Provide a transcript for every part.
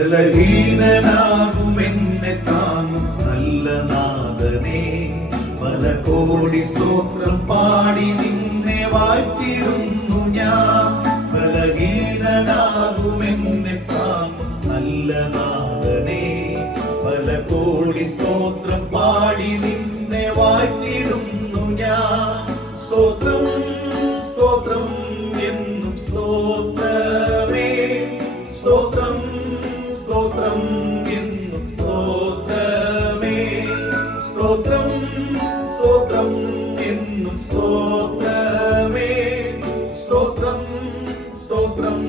ബലഹീനനാകുമെന്നെ താങ്ങും നല്ല നാഥനേ, പല കോടി സ്തോത്രം പാടി നിന്നെ വാഴ്ത്തിടുന്നു ഞാൻ. ബലഹീനനാകുമെന്നെ താങ്ങും നല്ല നാഥനേ, പല കോടി സ്തോത്രം പാടി നിന്നെ വാഴ്ത്തിടുന്നു ഞാൻ. സ്തോത്രം സ്തോത്രം എന്നും സ്തോത്രമേ, സ്തോത്രം സ്തോത്രം എന്നും സ്തോത്രമേ, സ്തോത്രം സ്തോത്രം എന്നും സ്തോത്രമേ, സ്തോത്രം സ്തോത്രം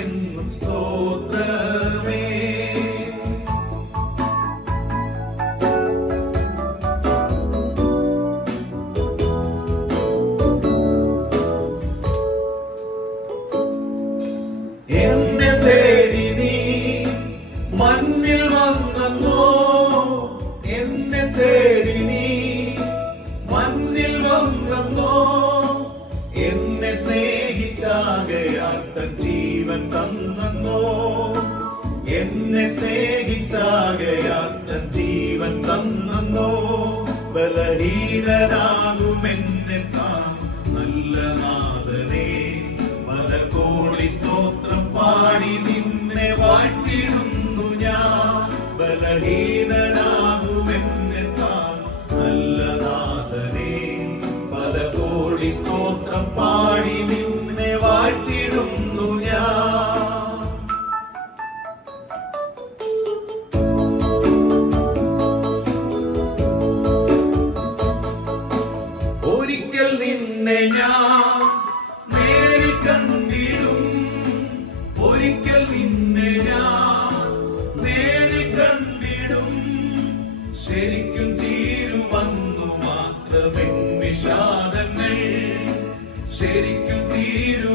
എന്നും സ്തോത്രമേ. എന്നെ തേടി നീ മണ്ണിൽ വന്നോ, എന്നെ തേടി നീ മണ്ണിൽ വന്നോ, എന്നെ സ്നേഹിച്ചാകയാൽ തൻ ജീവൻ തന്നോ, എന്നെ സ്നേഹിച്ചാകയാൽ തൻ ജീവൻ തന്നോ. ബലഹീനനാകുമെന്നെ താൻ നല്ല നാഥനേ, പല കോടി സ്തോത്രം പാടി നിന്നെ വാഴ്ത്തിടുന്നു ഞാൻ. ബലഹീനനാകുമെന്നെ താൻ നല്ല നാഥനേ, പല കോടി സ്തോത്രം പാടി നിന്നെ വാഴ്ത്തിടുന്നു ഞാൻ. ഒരിക്കൽ നിന്നെ ഞാൻ നേരിൽ കണ്ടിടും, ഒരിക്കൽ നിന്നെ ഞാൻ നേരിൽ കണ്ടിടും. ശരിക്കും തീരുവന്നു മാത്രമെൻ വിഷാദങ്ങൾ, ശരിക്കും തീരു